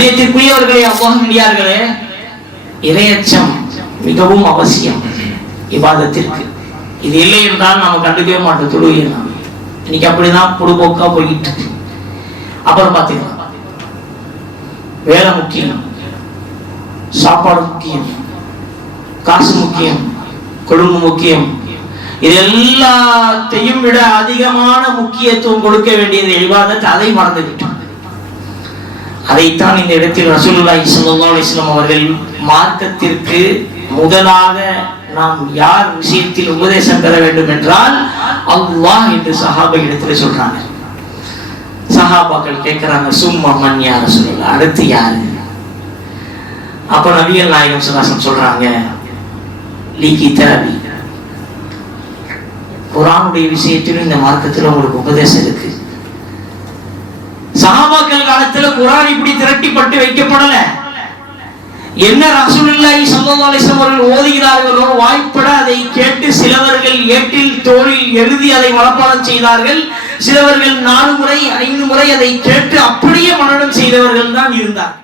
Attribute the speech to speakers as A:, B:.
A: கணியத்திற்குரியவர்களே அல்லாஹியார்களே இரையச்சம் மிகவும் அவசியம் இபாதத்திற்கு. இது இல்லை என்றால் நம்ம கண்டுக்கவே மாட்டோம் தொழுகை நாம். இன்னைக்கு அப்படிதான் பொடுபோக்கா போய்கிட்டு இருக்கு அப்புறம் பார்த்தீங்கன்னா வேலை முக்கியம் சாப்பாடு முக்கியம் காசு முக்கியம் கொழும்பு முக்கியம். இது எல்லாத்தையும் விட அதிகமான முக்கியத்துவம் கொடுக்க வேண்டியது இபாதத் அதை மறந்து விட்டோம் அதைத்தான் இந்த இடத்தில் ரசூலுல்லாஹி ஸல்லல்லாஹு அலைஹி வஸல்லம் அவர்கள் மார்க்கத்திற்கு முதலாக நாம் யார் விஷயத்தில் உபதேசம் பெற வேண்டும் என்றால் அல்லாஹ் என்று சஹாபா இடத்துல சொல்றாங்க. சஹாபாக்கள் கேட்கிறாங்க சும்மா மன் யார் ரசூலுல்லாஹ் அடுத்து யாரு? அப்ப நபிகள் நாயகம் சுல்லாசம் சொல்றாங்க லீ தரவி குரானுடைய விஷயத்திலும் இந்த மார்க்கத்தில் உங்களுக்கு உபதேசம் இருக்கு சஹாபாக்கள் காலத்துல குரான் இப்படி திரட்டிப்பட்டு வைக்கப்படல. என்ன ரசூலுல்லாஹி ஸல்லல்லாஹு அலைஹி வஸல்லம் ஓதுகிறார்களோ வாய்ப்பட அதை கேட்டு சிலவர்கள் ஏட்டில் தோளில் எழுதி அதை மனப்பாடம் செய்தார்கள். சிலவர்கள் நாலு முறை ஐந்து முறை அதை கேட்டு அப்படியே மனநம் செய்தவர்கள் தான் இருந்தார்